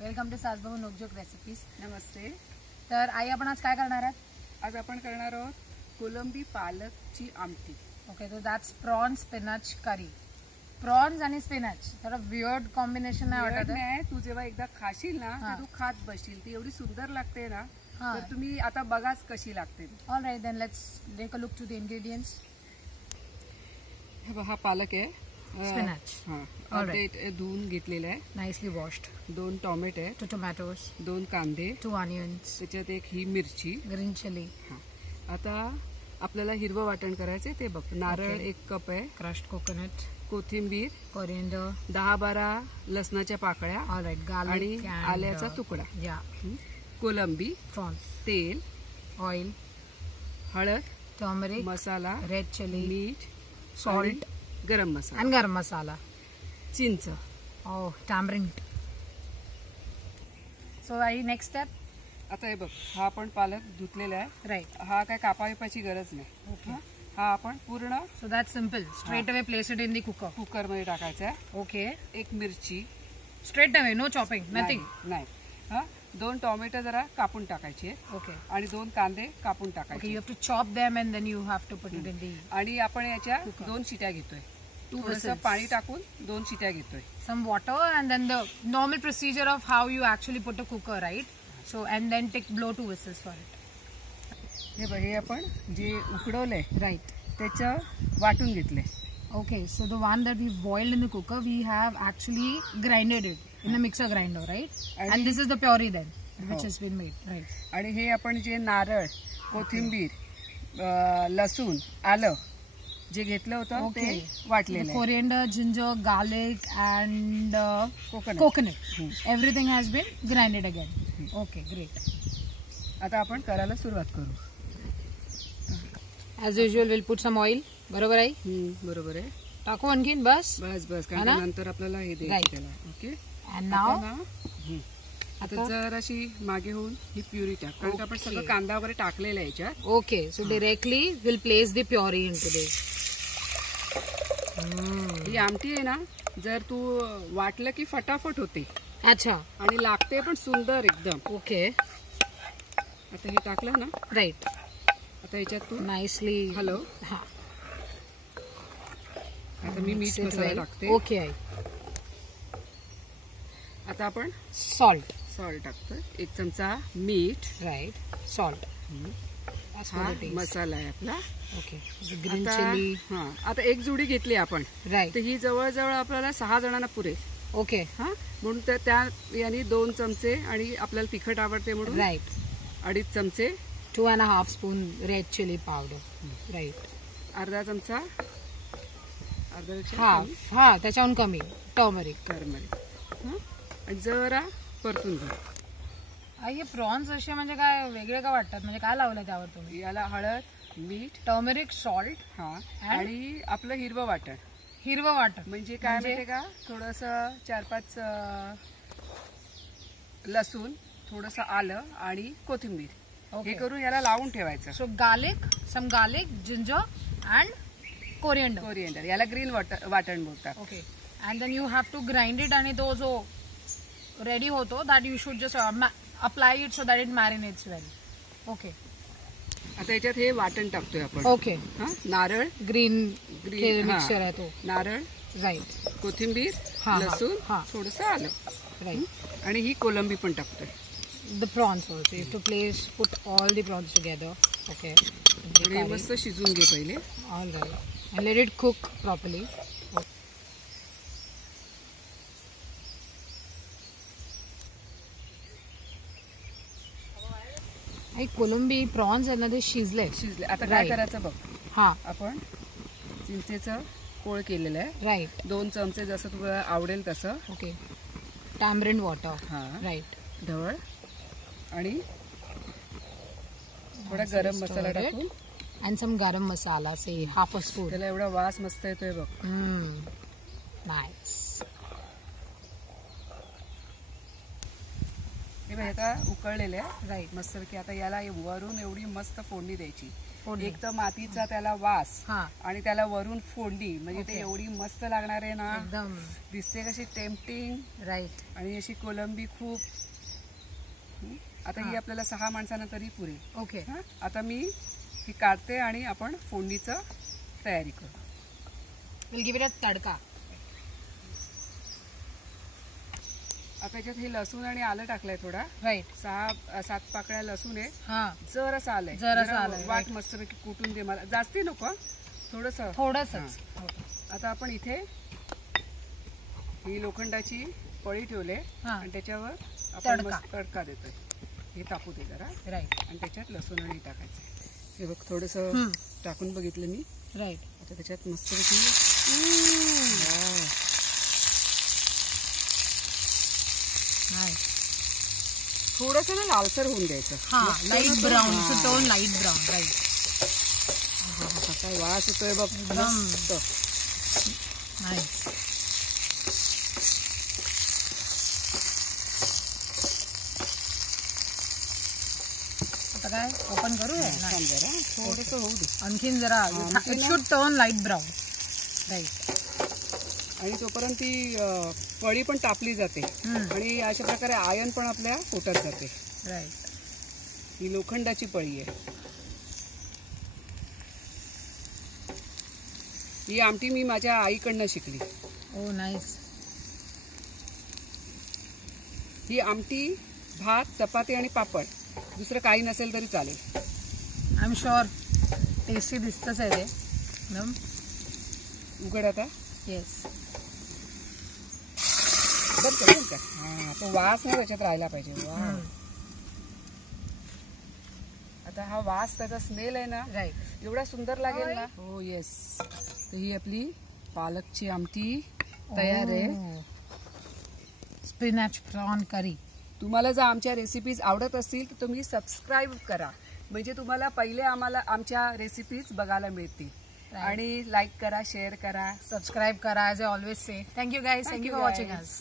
Welcome to Saasbahu Nokjhok recipes. नमस्ते. तर आई आपण आज काय करणार आहात? आज आपण करणार आहोत कोलंबी पालकची आमटी. ओके, तो that's prawns spinach curry. Prawns आणि स्पिनच थोडा वियर्ड कॉम्बिनेशन आहे वाटत आहे. तू जेव्हा एकदा खाशील ना तर तू खात बसशील. ती एवढी सुंदर लागते ना, तर तुम्ही आता बघाच कशी लागते. All right, then let's take a look to the ingredients. हा पालक आहे, स्पिनच. ते धुवून घेतलेलं आहे, नाइसली वॉश्ड. 2 टोमॅटो आहे, 2 टोमॅटोज, 2 कांदे, 2 ऑनियन्स, त्याच्यात एक ही मिरची, ग्रीन चिली. आता आपल्याला हिरवं वाटण करायचंय ते बघ. नारळ 1 कप आहे, क्रश्ड कोकोनट, कोथिंबीर, कोरिएंडर, 10-12 लसणाच्या पाकळ्या, ऑल राईट, गार्लिक आणि आल्याचा तुकडा, या, कोलंबी, प्रॉन्स, तेल, ऑइल, हळद, टर्मरिक, मसाला, रेड चिली, मीठ, सॉल्ट, गरम मसाला आणि गरम मसाला, चिंच. ओह, टॅमरिंड. सो आई नेक्स्ट स्टेप. आता हे बघ, हा आपण पालक धुतलेला आहे. राईट. हा काय कापायची गरज नाही. ओके. हा आपण पूर्ण so that simple. Straight away place it in the cooker मध्ये टाकायचा आहे. ओके. एक मिरची, straight away, no chopping, nothing. नाही. हा 2 टोमॅटो जरा कापून टाकायचे. ओके. आणि 2 कांदे कापून ओके, टाकायचे. You have to chop them and then you have to put it in the. आणि आपण याच्या 2 शिट्या घेतोय. थोडंसं पाणी टाकून 2 शिट्या घेतोय. Some water and then the normal procedure of how you actually put a cooker, right? So and then blow 2 whistles for it. हे बघ, हे आपण जे उकडवलंय Right. त्याचं वाटून घेतलंय. Okay, so the one that we boiled in the cooker, we have actually grinded it in a mixer grinder, right? And this is the puree then, which has been made, right? आणि हे आपण जे नारळ, कोथिंबीर, लसूण, आलं जे घेतलं होतं ते वाटलेलं आहे. Coriander, ginger, garlic and coconut. Everything has been grinded again. Okay, great. आता आपण करायला सुरुवात करू. As usual, we'll put some oil. बरोबर आहे? बरोबर आहे. टाकू आणखीन? बस बस कारण नंतर आपल्याला हे द्यायचं त्याला. ओके. And now आता जराशी मागे होऊन ही प्युरी टाक, कारण आपण सगळं कांदा वगैरे टाकलेला आहे याच्यात. Okay, so directly will place the puree into this. ही आमटी आहे ना, जर तू वाटलं की फटाफट होते. अच्छा. आणि लागते पण सुंदर एकदम. ओके. आता हे टाकलं ना. राईट. आता याच्यात तू नाइसली हॅलो. हा. आता मी मीठ मसाला टाकते. Okay I. आता आपण सॉल्ट टाकतोय. 1 चमचा मीठ. राईट. सॉल्ट. मसाला आहे आपला. ओके. Green chilli. आता एक जुडी घेतली आपण. राईट. तर ही जवळजवळ आपल्याला 6 जणांना पुरेल. ओके. म्हणून त्या यानी 2 चमचे, आणि आपल्याला तिखट आवडते म्हणून राईट 2.5 चमचे, 2.5 spoon red chilli powder. Right. अर्धा चमचा, हा त्याच्याहून कमी टर्मरिक. आणि जरा परतून घ्या. हे प्रॉन्स असे म्हणजे काय वेगळे का वाटतात? म्हणजे काय लावलं त्यावर तुम्ही? याला हळद, मीठ, टर्मरिक, सॉल्ट, आणि आपलं हिरवं वाटण. हिरवं वाटण म्हणजे काय माहितीये का, थोडस 4-5 लसूण, थोडस आलं आणि कोथिंबीर, हे करून याला लावून ठेवायचं. So some garlic, ginger and coriander. याला ग्रीन वाटण बोलतात. Okay. And then you have to grind it, आणि तो जो रेडी होतो that you should just apply it so that it marinates well. Okay. आता याच्यात हे वाटण टाकतोय आपण. ओके. नारळ, ग्रीन मिक्सचर आहे तो. नारळ, राईट, कोथिंबीर, लसूण, थोडंसं आलं, राईट. आणि ही कोलंबी पण टाकतोय. The prawns also. You have to put all the prawns together. Okay. हे मस्त शिजून घे पहिले. All right. And let it cook properly. कोलंबी प्रॉन्स आहे ना, ते शिजले. आता काय करायचं बघ. आपण चिंचेचं कोळ केलेलं आहे. राईट. 2 चमचे, जसं तुला आवडेल तसं. ओके. Tamarind water. राईट. ढवळ आणि थोडा गरम मसाला टाकून, and some garam masala, say half a spoon. त्याला एवढा वास मस्त येतोय बघ. नाइस. हे बघ, आता उकळलेले आहे. राईट. मस्त की आता याला वरून एवढी मस्त फोडणी द्यायची. फोडणी. एक तर मातीचा त्याला वास हा आणि त्याला वरून फोडणी, म्हणजे ते Okay. एवढी मस्त लागणार आहे ना. एकदम दिसते कशी टेम्पटिंग राईट. आणि अशी कोलंबी खूप. आता ही हा. आपल्याला 6 माणसांना तरी पुरे. ओके. हा, आता मी ही काढते आणि आपण फोडणीचं तयारी करू. विल गिव्ह इट अ तडका. आता याच्यात हे लसूण आणि आलं टाकलंय थोडा. राईट. 6-7 पाकळ्या लसूण आहे. हा जरासं आलंय. जरासं जरा आलंय, वाट right. मस्तपैकी कुटून दे मला. जास्ती नको, थोडस. थोडंसंच. आता आपण इथे ही लोखंडाची पळी ठेवले हा. आणि त्याच्यावर आपण तडका. मस्त तडका देतोय. हे टाकू दे जरा राईट. आणि त्याच्यात लसूण आणि टाकायचं. हे बघ थोडस टाकून बघितलं मी. राईट. आता त्याच्यात मस्तपैकी थोडस ना लालसर होऊन द्यायचं. हा मस्त लाईट ना तो- ब्राऊन. हा. To turn light brown. Right. काय वास येतोय बघ मस्त. नाईस. आता काय ओपन करूया ना. थांब जरा थोडस होऊ दे. आणखीन जरा आणखी इट ना. Should turn light brown. Right. आणि तोपर्यंत ती पळी पण तापली जाते आणि अशा प्रकारे आयन पण आपल्या पोटात जाते. राईट. ही लोखंडाची पळी आहे. ही आमटी मी माझ्या आईकडनं शिकली. ओ नाईस. ही आमटी भात, चपाती आणि पापड, दुसरं काही नसेल तरी चालेल. आय एम शुअर टेस्टी दिसतच आहे ते एकदम. उघड आता. येस. बरं का. हा तो वास ना त्याच्यात राहायला पाहिजे. वाव. आता हा वास, त्याचा स्मेल आहे ना, राईट. एवढा सुंदर लागेल ना. हो येस. तर ही आपली पालकची आमटी तयार आहे. स्पिनॅच प्रॉन करी. तुम्हाला जर आमच्या रेसिपीज आवडत असतील तर तुम्ही सबस्क्राईब करा, म्हणजे तुम्हाला पहिले आम्हाला आमच्या रेसिपीज बघायला मिळतील. आणि लाईक करा, शेअर करा, सबस्क्राईब करा. As I always say. Thank you guys. Thank you for watching us.